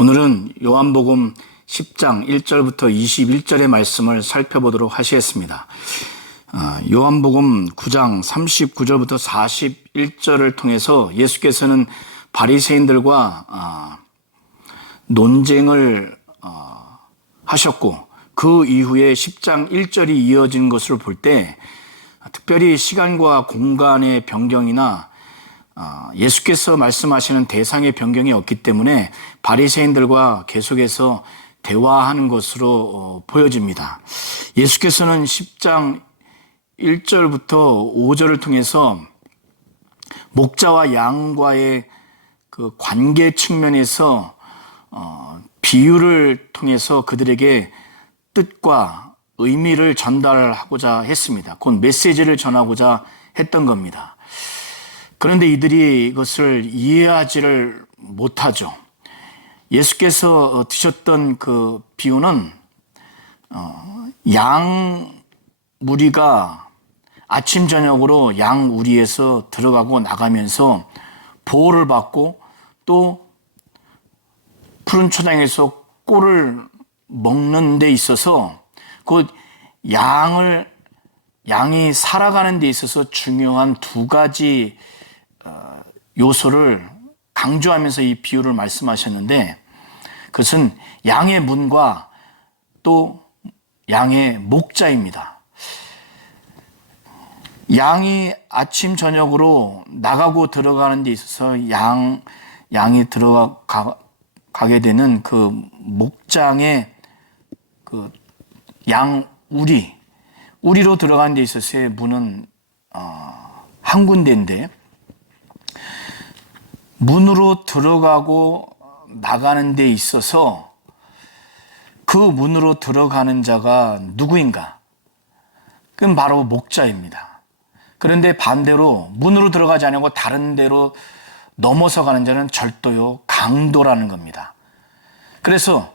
오늘은 요한복음 10장 1절부터 21절의 말씀을 살펴보도록 하시겠습니다. 요한복음 9장 39절부터 41절을 통해서 예수께서는 바리새인들과 논쟁을 하셨고, 그 이후에 10장 1절이 이어진 것을 볼 때 특별히 시간과 공간의 변경이나 예수께서 말씀하시는 대상의 변경이 없기 때문에 바리새인들과 계속해서 대화하는 것으로 보여집니다. 예수께서는 10장 1절부터 5절을 통해서 목자와 양과의 그 관계 측면에서 비유를 통해서 그들에게 뜻과 의미를 전달하고자 했습니다. 곧 메시지를 전하고자 했던 겁니다. 그런데 이들이 이것을 이해하지를 못하죠. 예수께서 드셨던 그 비유는 양 무리가 아침 저녁으로 양 우리에서 들어가고 나가면서 보호를 받고 또 푸른 초장에서 꿀을 먹는 데 있어서 곧 양이 살아가는 데 있어서 중요한 두 가지 요소를 강조하면서 이 비유를 말씀하셨는데, 그것은 양의 문과 또 양의 목자입니다. 양이 아침 저녁으로 나가고 들어가는 데 있어서 양이 들어가게 되는 그 목장의 그 양 우리로 들어가는 데 있어서의 문은 한 군데인데, 문으로 들어가고 나가는 데 있어서 그 문으로 들어가는 자가 누구인가? 그건 바로 목자입니다. 그런데 반대로 문으로 들어가지 않고 다른 데로 넘어서 가는 자는 절도요, 강도라는 겁니다. 그래서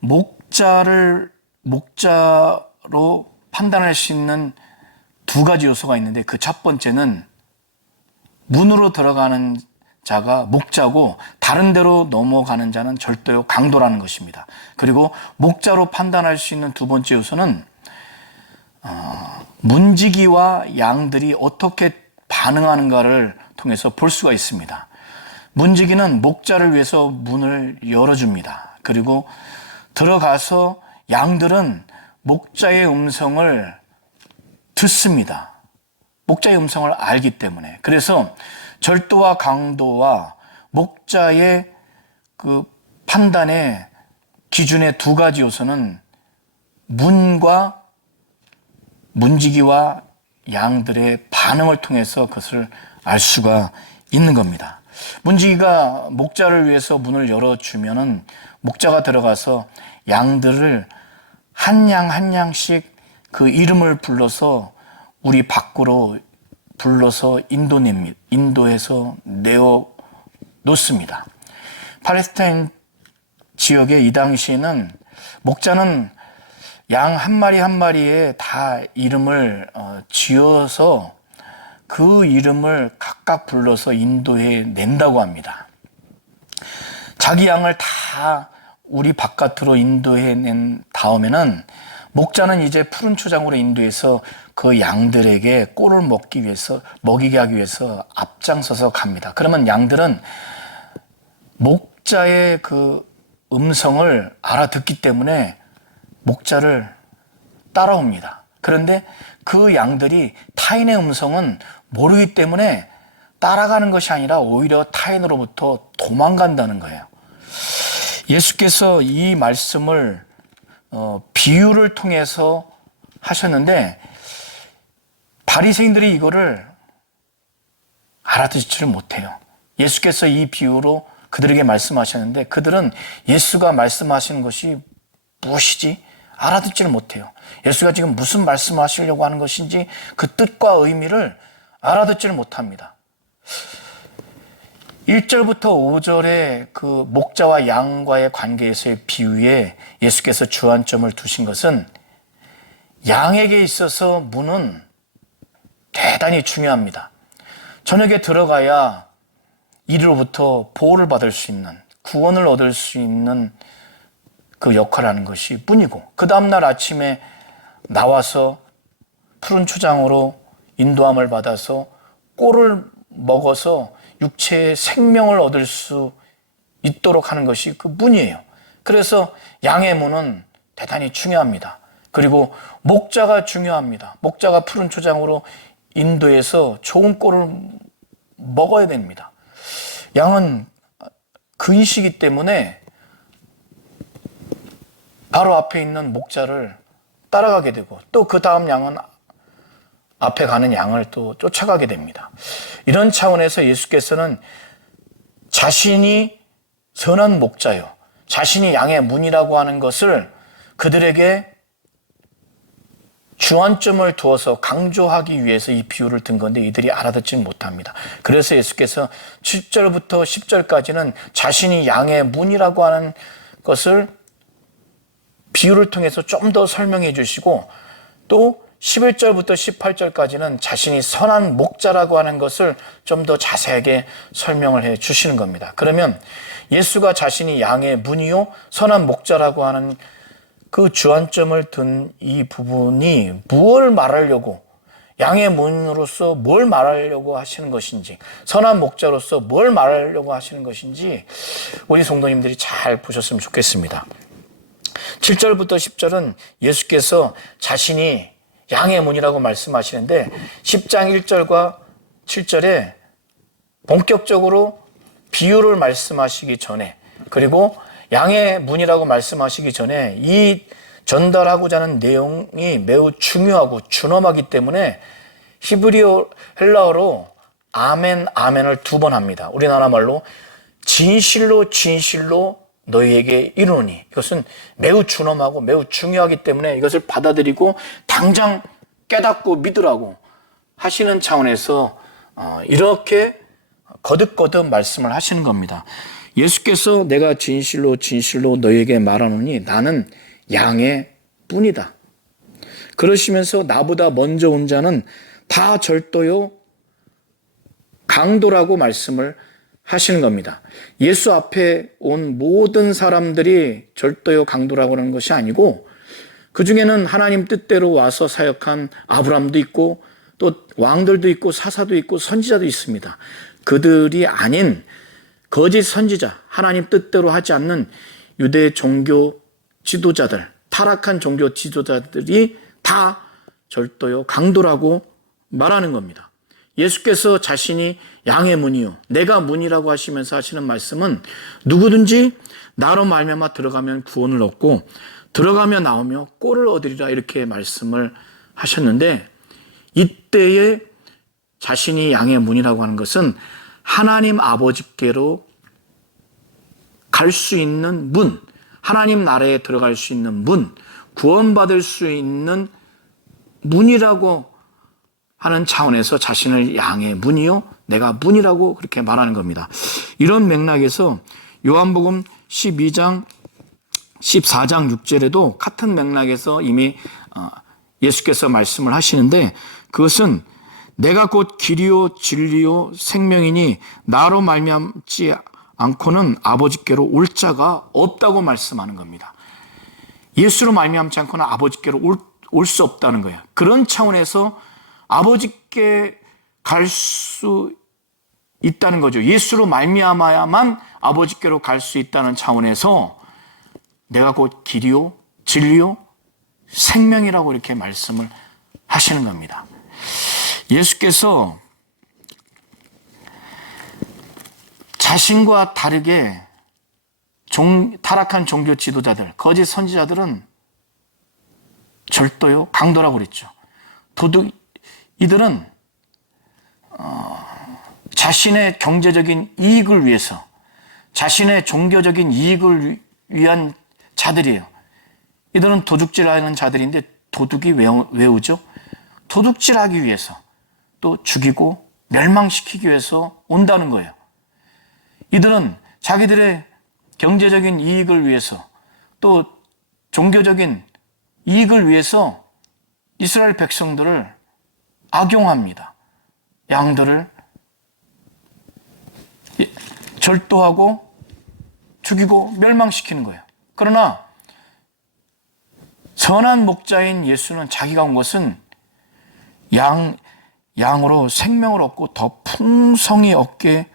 목자로 판단할 수 있는 두 가지 요소가 있는데, 그 첫 번째는 문으로 들어가는 자가 목자고 다른 데로 넘어가는 자는 절도요, 강도라는 것입니다. 그리고 목자로 판단할 수 있는 두 번째 요소는 문지기와 양들이 어떻게 반응하는가를 통해서 볼 수가 있습니다. 문지기는 목자를 위해서 문을 열어줍니다. 그리고 들어가서 양들은 목자의 음성을 듣습니다. 목자의 음성을 알기 때문에. 그래서 절도와 강도와 목자의 그 판단의 기준의 두 가지 요소는 문과 문지기와 양들의 반응을 통해서 그것을 알 수가 있는 겁니다. 문지기가 목자를 위해서 문을 열어주면은 목자가 들어가서 양들을 한 양 한 양씩 그 이름을 불러서 우리 밖으로 불러서 인도해서 내어 놓습니다. 팔레스타인 지역의 이 당시에는 목자는 양 한 마리 한 마리에 다 이름을 지어서 그 이름을 각각 불러서 인도해 낸다고 합니다. 자기 양을 다 우리 바깥으로 인도해 낸 다음에는 목자는 이제 푸른 초장으로 인도해서 그 양들에게 꿀을 먹이게 하기 위해서 앞장서서 갑니다. 그러면 양들은 목자의 그 음성을 알아듣기 때문에 목자를 따라옵니다. 그런데 그 양들이 타인의 음성은 모르기 때문에 따라가는 것이 아니라 오히려 타인으로부터 도망간다는 거예요. 예수께서 이 말씀을 비유를 통해서 하셨는데, 바리새인들이 이거를 알아듣지를 못해요. 예수께서 이 비유로 그들에게 말씀하셨는데 그들은 예수가 말씀하시는 것이 무엇이지? 알아듣지를 못해요. 예수가 지금 무슨 말씀하시려고 하는 것인지 그 뜻과 의미를 알아듣지를 못합니다. 1절부터 5절의 그 목자와 양과의 관계에서의 비유에 예수께서 주안점을 두신 것은 양에게 있어서 문은 대단히 중요합니다. 저녁에 들어가야 이리로부터 보호를 받을 수 있는, 구원을 얻을 수 있는 그 역할을 하는 것이 뿐이고, 그 다음날 아침에 나와서 푸른 초장으로 인도함을 받아서 꼴을 먹어서 육체의 생명을 얻을 수 있도록 하는 것이 그 문이에요. 그래서 양의 문은 대단히 중요합니다. 그리고 목자가 중요합니다. 목자가 푸른 초장으로 인도해서 좋은 꼴을 먹어야 됩니다. 양은 근시이기 때문에 바로 앞에 있는 목자를 따라가게 되고, 또 그 다음 양은 앞에 가는 양을 또 쫓아가게 됩니다. 이런 차원에서 예수께서는 자신이 선한 목자요, 자신이 양의 문이라고 하는 것을 그들에게 주안점을 두어서 강조하기 위해서 이 비유를 든 건데 이들이 알아듣지는 못합니다. 그래서 예수께서 7절부터 10절까지는 자신이 양의 문이라고 하는 것을 비유를 통해서 좀 더 설명해 주시고, 또 11절부터 18절까지는 자신이 선한 목자라고 하는 것을 좀 더 자세하게 설명을 해 주시는 겁니다. 그러면 예수가 자신이 양의 문이요 선한 목자라고 하는 그 주안점을 둔 이 부분이 무엇을 말하려고, 양의 문으로서 뭘 말하려고 하시는 것인지, 선한 목자로서 뭘 말하려고 하시는 것인지 우리 성도님들이 잘 보셨으면 좋겠습니다. 7절부터 10절은 예수께서 자신이 양의 문이라고 말씀하시는데, 10장 1절과 7절에 본격적으로 비유를 말씀하시기 전에, 그리고 양의 문이라고 말씀하시기 전에 이 전달하고자 하는 내용이 매우 중요하고 준엄하기 때문에 히브리어 헬라어로 아멘, 아멘을 2번 합니다. 우리나라 말로 진실로 진실로 너희에게 이르노니, 이것은 매우 준엄하고 매우 중요하기 때문에 이것을 받아들이고 당장 깨닫고 믿으라고 하시는 차원에서 이렇게 거듭거듭 말씀을 하시는 겁니다. 예수께서 내가 진실로 진실로 너희에게 말하노니 나는 양의 뿐이다. 그러시면서 나보다 먼저 온 자는 다 절도요 강도라고 말씀을 하시는 겁니다. 예수 앞에 온 모든 사람들이 절도요 강도라고 하는 것이 아니고, 그 중에는 하나님 뜻대로 와서 사역한 아브라함도 있고 또 왕들도 있고 사사도 있고 선지자도 있습니다. 그들이 아닌 거짓 선지자, 하나님 뜻대로 하지 않는 유대 종교 지도자들, 타락한 종교 지도자들이 다 절도요 강도라고 말하는 겁니다. 예수께서 자신이 양의 문이요 내가 문이라고 하시면서 하시는 말씀은 누구든지 나로 말미암아 들어가면 구원을 얻고 들어가며 나오며 꼴을 얻으리라, 이렇게 말씀을 하셨는데, 이때에 자신이 양의 문이라고 하는 것은 하나님 아버지께로 갈 수 있는 문, 하나님 나라에 들어갈 수 있는 문, 구원받을 수 있는 문이라고 하는 차원에서 자신을 양의 문이요 내가 문이라고 그렇게 말하는 겁니다. 이런 맥락에서 요한복음 12장 14장 6절에도 같은 맥락에서 이미 예수께서 말씀을 하시는데, 그것은 내가 곧 길이요 진리요 생명이니 나로 말미암지 않고는 아버지께로 올 자가 없다고 말씀하는 겁니다. 예수로 말미암지 않고는 아버지께로 올 수 없다는 거예요. 그런 차원에서 아버지께 갈 수 있다는 거죠. 예수로 말미암아야만 아버지께로 갈 수 있다는 차원에서 내가 곧 길이요 진리요 생명이라고 이렇게 말씀을 하시는 겁니다. 예수께서 자신과 다르게 타락한 종교 지도자들, 거짓 선지자들은 절도요 강도라고 그랬죠. 이들은 자신의 경제적인 이익을 위해서, 자신의 종교적인 이익을 위한 자들이에요. 이들은 도둑질하는 자들인데, 도둑이 왜 오죠? 도둑질하기 위해서, 또 죽이고 멸망시키기 위해서 온다는 거예요. 이들은 자기들의 경제적인 이익을 위해서, 또 종교적인 이익을 위해서 이스라엘 백성들을 악용합니다. 양들을 절도하고 죽이고 멸망시키는 거예요. 그러나 선한 목자인 예수는 자기가 온 것은 양으로 생명을 얻고 더 풍성히 얻게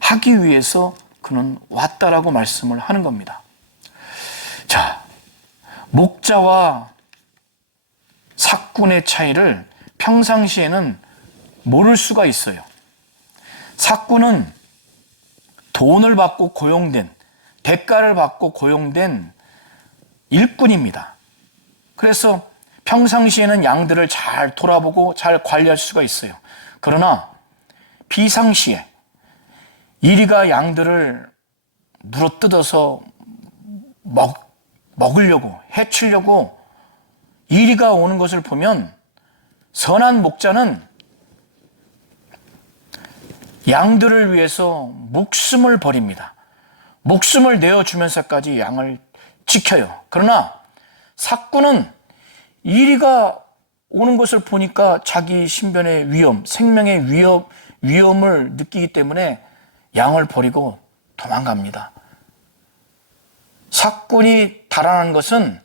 하기 위해서 그는 왔다라고 말씀을 하는 겁니다. 자, 목자와 삭군의 차이를 평상시에는 모를 수가 있어요. 삭군은 돈을 받고 고용된, 대가를 받고 고용된 일꾼입니다. 그래서 평상시에는 양들을 잘 돌아보고 잘 관리할 수가 있어요. 그러나 비상시에 이리가 양들을 물어뜯어서 먹으려고, 해치려고 이리가 오는 것을 보면 선한 목자는 양들을 위해서 목숨을 버립니다. 목숨을 내어주면서까지 양을 지켜요. 그러나 삭군은 이리가 오는 것을 보니까 자기 신변의 위험, 생명의 위험을 느끼기 때문에 양을 버리고 도망갑니다. 삭군이 달아난 것은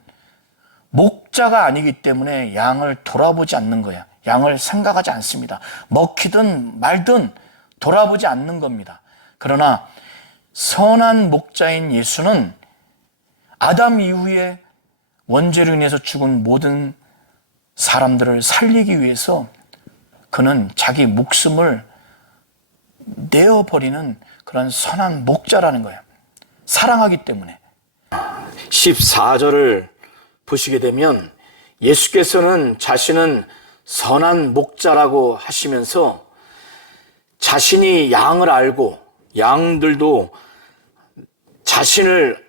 목자가 아니기 때문에 양을 돌아보지 않는 거야. 양을 생각하지 않습니다. 먹히든 말든 돌아보지 않는 겁니다. 그러나 선한 목자인 예수는 아담 이후에 원죄로 인해서 죽은 모든 사람들을 살리기 위해서 그는 자기 목숨을 내어버리는 그런 선한 목자라는 거예요. 사랑하기 때문에. 14절을 보시게 되면 예수께서는 자신은 선한 목자라고 하시면서 자신이 양을 알고 양들도 자신을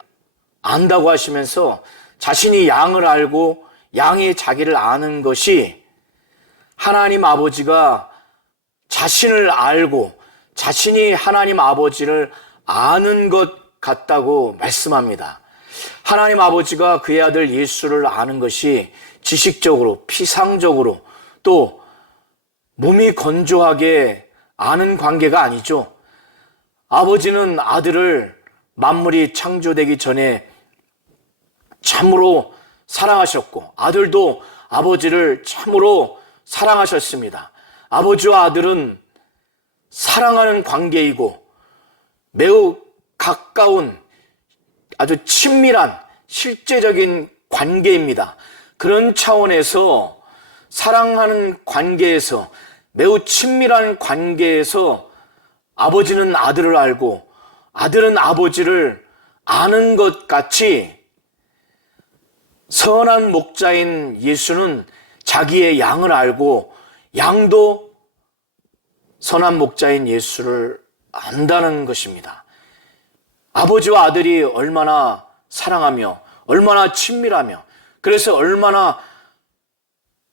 안다고 하시면서 자신이 양을 알고 양이 자기를 아는 것이 하나님 아버지가 자신을 알고 자신이 하나님 아버지를 아는 것 같다고 말씀합니다. 하나님 아버지가 그의 아들 예수를 아는 것이 지식적으로, 피상적으로, 또 몸이 건조하게 아는 관계가 아니죠. 아버지는 아들을 만물이 창조되기 전에 참으로 사랑하셨고 아들도 아버지를 참으로 사랑하셨습니다. 아버지와 아들은 사랑하는 관계이고 매우 가까운 아주 친밀한 실제적인 관계입니다. 그런 차원에서 사랑하는 관계에서 매우 친밀한 관계에서 아버지는 아들을 알고 아들은 아버지를 아는 것 같이 선한 목자인 예수는 자기의 양을 알고 양도 선한 목자인 예수를 안다는 것입니다. 아버지와 아들이 얼마나 사랑하며 얼마나 친밀하며 그래서 얼마나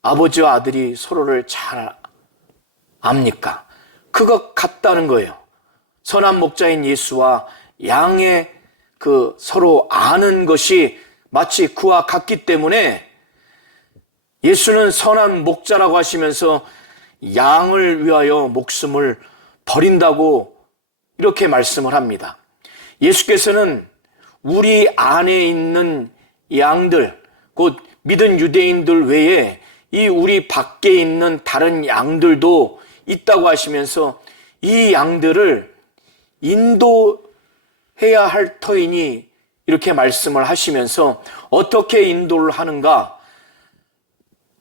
아버지와 아들이 서로를 잘 압니까? 그것 같다는 거예요. 선한 목자인 예수와 양의 그 서로 아는 것이 마치 그와 같기 때문에 예수는 선한 목자라고 하시면서 양을 위하여 목숨을 버린다고 이렇게 말씀을 합니다. 예수께서는 우리 안에 있는 양들, 곧 믿은 유대인들 외에 이 우리 밖에 있는 다른 양들도 있다고 하시면서 이 양들을 인도해야 할 터이니 이렇게 말씀을 하시면서 어떻게 인도를 하는가?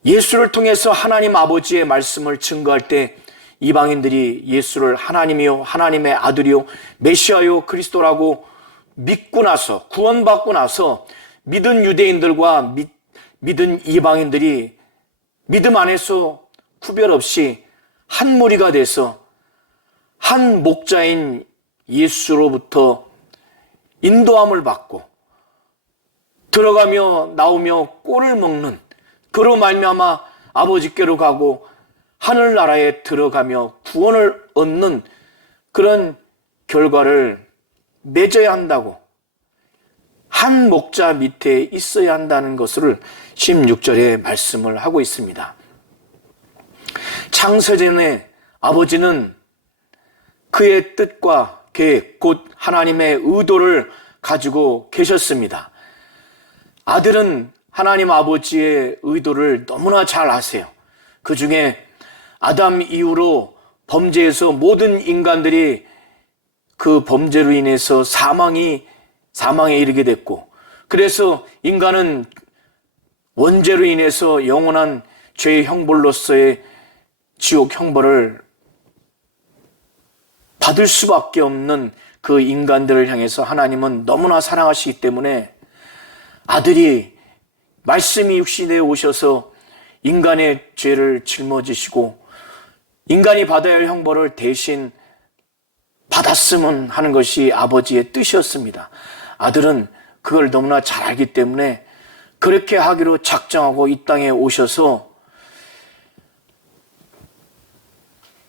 예수를 통해서 하나님 아버지의 말씀을 증거할 때 이방인들이 예수를 하나님이요 하나님의 아들이요 메시아요 그리스도라고 믿고 나서 구원받고 나서 믿은 유대인들과 믿은 이방인들이 믿음 안에서 구별 없이 한 무리가 돼서 한 목자인 예수로부터 인도함을 받고 들어가며 나오며 꼴을 먹는 그로 말미암아 아버지께로 가고 하늘나라에 들어가며 구원을 얻는 그런 결과를 맺어야 한다고 한 목자 밑에 있어야 한다는 것을 16절에 말씀을 하고 있습니다. 창세전에 아버지는 그의 뜻과 계획, 곧 하나님의 의도를 가지고 계셨습니다. 아들은 하나님 아버지의 의도를 너무나 잘 아세요. 그 중에 아담 이후로 범죄에서 모든 인간들이 그 범죄로 인해서 사망에 이르게 됐고, 그래서 인간은 원죄로 인해서 영원한 죄의 형벌로서의 지옥 형벌을 받을 수밖에 없는 그 인간들을 향해서 하나님은 너무나 사랑하시기 때문에 아들이 말씀이 육신에 오셔서 인간의 죄를 짊어지시고 인간이 받아야 할 형벌을 대신 받았으면 하는 것이 아버지의 뜻이었습니다. 아들은 그걸 너무나 잘 알기 때문에 그렇게 하기로 작정하고 이 땅에 오셔서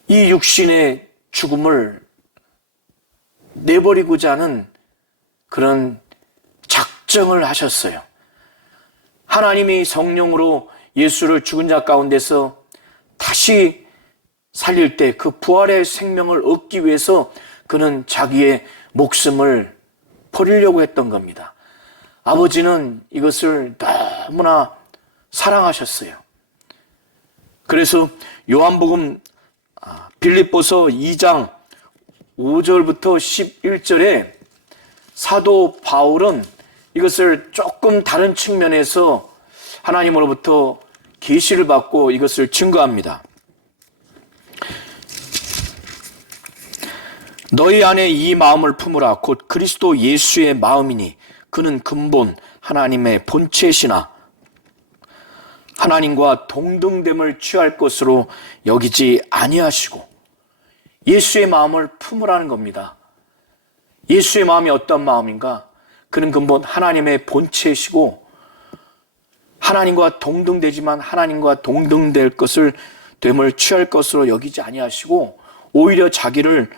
이 육신의 죽음을 내버리고자 하는 그런 작정을 하셨어요. 하나님이 성령으로 예수를 죽은 자 가운데서 다시 살릴 때 그 부활의 생명을 얻기 위해서 그는 자기의 목숨을 버리려고 했던 겁니다. 아버지는 이것을 너무나 사랑하셨어요. 그래서 요한복음 빌립보서 2장 5절부터 11절에 사도 바울은 이것을 조금 다른 측면에서 하나님으로부터 계시를 받고 이것을 증거합니다. 너희 안에 이 마음을 품으라. 곧 그리스도 예수의 마음이니 그는 근본 하나님의 본체시나 하나님과 동등됨을 취할 것으로 여기지 아니하시고, 예수의 마음을 품으라는 겁니다. 예수의 마음이 어떤 마음인가? 그는 근본 하나님의 본체시고 하나님과 동등되지만 하나님과 동등될 것을 됨을 취할 것으로 여기지 아니하시고 오히려 자기를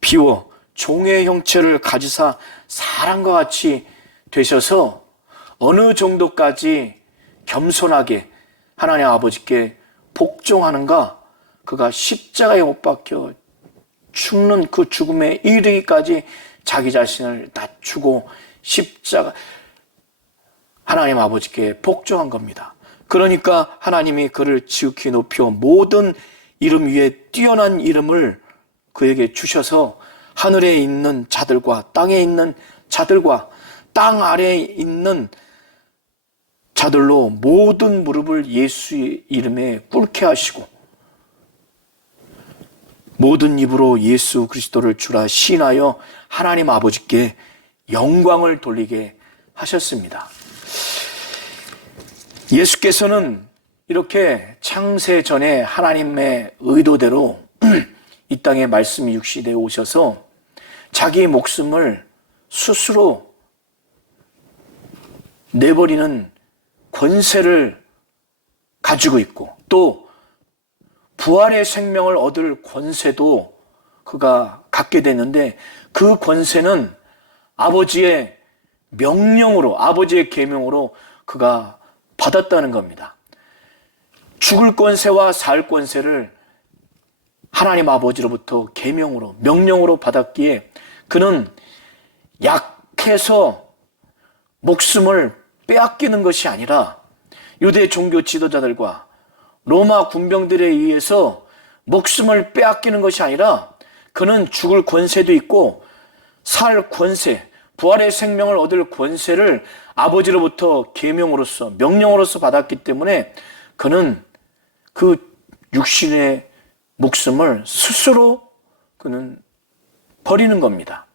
비워 종의 형체를 가지사 사람과 같이 되셔서 어느 정도까지 겸손하게 하나님 아버지께 복종하는가? 그가 십자가에 못 박혀 죽는 그 죽음에 이르기까지 자기 자신을 낮추고 십자가 하나님 아버지께 복종한 겁니다. 그러니까 하나님이 그를 지극히 높여 모든 이름 위에 뛰어난 이름을 그에게 주셔서 하늘에 있는 자들과 땅에 있는 자들과 땅 아래에 있는 자들로 모든 무릎을 예수의 이름에 꿇게 하시고 모든 입으로 예수 그리스도를 주라 시인하여 하나님 아버지께 영광을 돌리게 하셨습니다. 예수께서는 이렇게 창세 전에 하나님의 의도대로 이 땅에 말씀이 육신에 오셔서 자기 목숨을 스스로 내버리는 권세를 가지고 있고 또 부활의 생명을 얻을 권세도 그가 갖게 되는데 그 권세는 아버지의 명령으로 아버지의 계명으로 그가 받았다는 겁니다. 죽을 권세와 살 권세를 하나님 아버지로부터 계명으로 명령으로 받았기에 그는 약해서 목숨을 빼앗기는 것이 아니라 유대 종교 지도자들과 로마 군병들에 의해서 목숨을 빼앗기는 것이 아니라 그는 죽을 권세도 있고 살 권세, 부활의 생명을 얻을 권세를 아버지로부터 계명으로서 명령으로서 받았기 때문에 그는 그 육신의 목숨을 스스로 그는 버리는 겁니다.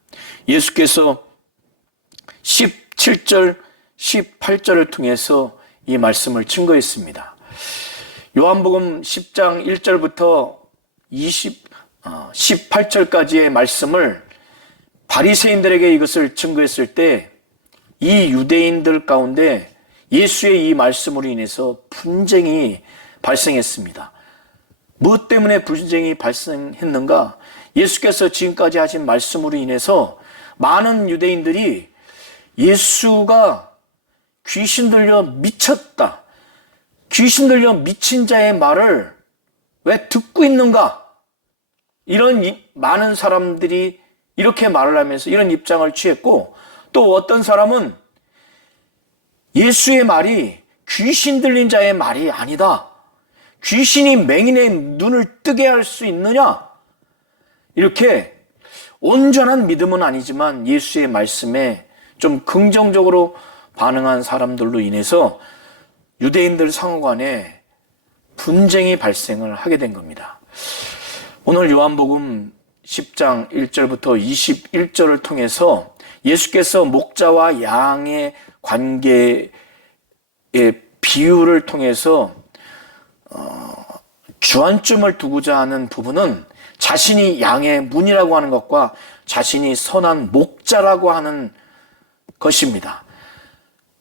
예수께서 17절, 18절을 통해서 이 말씀을 증거했습니다. 요한복음 10장 1절부터 18절까지의 말씀을 바리새인들에게 이것을 증거했을 때 이 유대인들 가운데 예수의 이 말씀으로 인해서 분쟁이 발생했습니다. 무엇 때문에 분쟁이 발생했는가? 예수께서 지금까지 하신 말씀으로 인해서 많은 유대인들이 예수가 귀신 들려 미쳤다, 귀신 들려 미친 자의 말을 왜 듣고 있는가? 이런 많은 사람들이 이렇게 말을 하면서 이런 입장을 취했고, 또 어떤 사람은 예수의 말이 귀신 들린 자의 말이 아니다. 귀신이 맹인의 눈을 뜨게 할 수 있느냐? 이렇게 온전한 믿음은 아니지만 예수의 말씀에 좀 긍정적으로 반응한 사람들로 인해서 유대인들 상호 간에 분쟁이 발생을 하게 된 겁니다. 오늘 요한복음 10장 1절부터 21절을 통해서 예수께서 목자와 양의 관계의 비유를 통해서 주안점을 두고자 하는 부분은 자신이 양의 문이라고 하는 것과 자신이 선한 목자라고 하는 것입니다.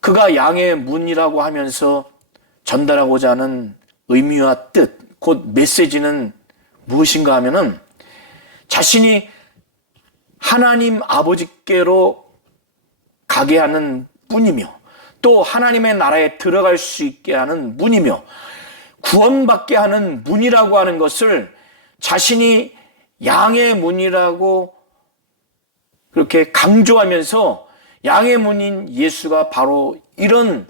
그가 양의 문이라고 하면서 전달하고자 하는 의미와 뜻, 곧 메시지는 무엇인가 하면은 자신이 하나님 아버지께로 가게 하는 문이며 또 하나님의 나라에 들어갈 수 있게 하는 문이며 구원받게 하는 문이라고 하는 것을 자신이 양의 문이라고 그렇게 강조하면서 양의 문인 예수가 바로 이런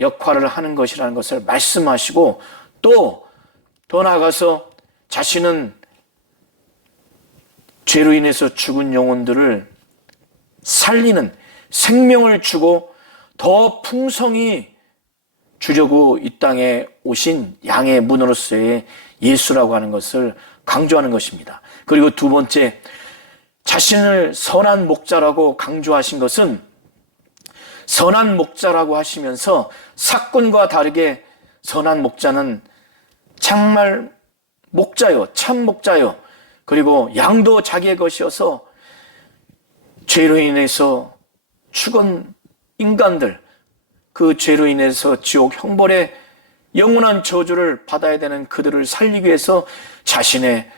역할을 하는 것이라는 것을 말씀하시고, 또 더 나아가서 자신은 죄로 인해서 죽은 영혼들을 살리는, 생명을 주고 더 풍성히 주려고 이 땅에 오신 양의 문으로서의 예수라고 하는 것을 강조하는 것입니다. 그리고 두 번째, 자신을 선한 목자라고 강조하신 것은, 선한 목자라고 하시면서 사건과 다르게 선한 목자는 정말 목자요, 참 목자요, 그리고 양도 자기의 것이어서 죄로 인해서 죽은 인간들, 그 죄로 인해서 지옥 형벌의 영원한 저주를 받아야 되는 그들을 살리기 위해서 자신의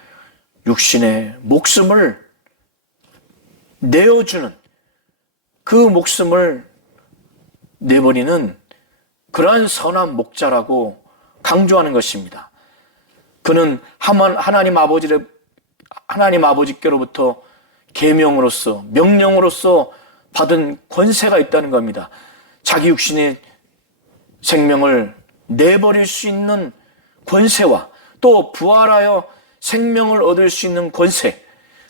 육신의 목숨을 내어주는, 그 목숨을 내버리는 그러한 선한 목자라고 강조하는 것입니다. 그는 하나님 아버지께로부터 계명으로서, 명령으로서 받은 권세가 있다는 겁니다. 자기 육신의 생명을 내버릴 수 있는 권세와 또 부활하여 생명을 얻을 수 있는 권세,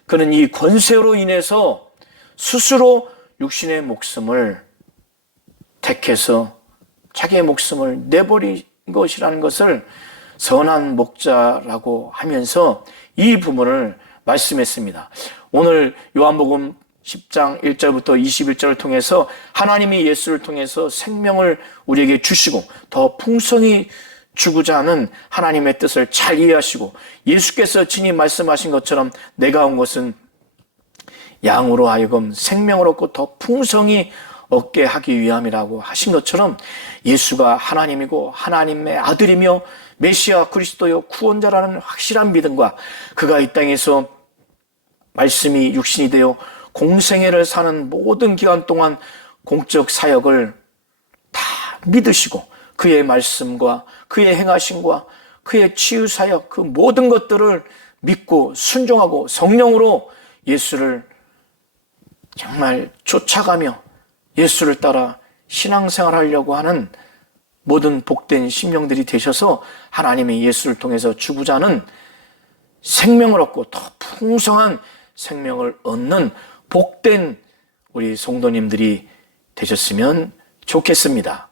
그는 이 권세로 인해서 스스로 육신의 목숨을 택해서 자기의 목숨을 내버린 것이라는 것을 선한 목자라고 하면서 이 부분을 말씀했습니다. 오늘 요한복음 10장 1절부터 21절을 통해서 하나님이 예수를 통해서 생명을 우리에게 주시고 더 풍성히 주고자 하는 하나님의 뜻을 잘 이해하시고, 예수께서 친히 말씀하신 것처럼 내가 온 것은 양으로 하여금 생명을 얻고 더 풍성히 얻게 하기 위함이라고 하신 것처럼, 예수가 하나님이고 하나님의 아들이며 메시아 그리스도요 구원자라는 확실한 믿음과 그가 이 땅에서 말씀이 육신이 되어 공생애를 사는 모든 기간 동안 공적 사역을 다 믿으시고 그의 말씀과 그의 행하심과 그의 치유 사역, 그 모든 것들을 믿고 순종하고 성령으로 예수를 정말 쫓아가며 예수를 따라 신앙생활 하려고 하는 모든 복된 심령들이 되셔서 하나님의 예수를 통해서 주고자 하는 생명을 얻고 더 풍성한 생명을 얻는 복된 우리 성도님들이 되셨으면 좋겠습니다.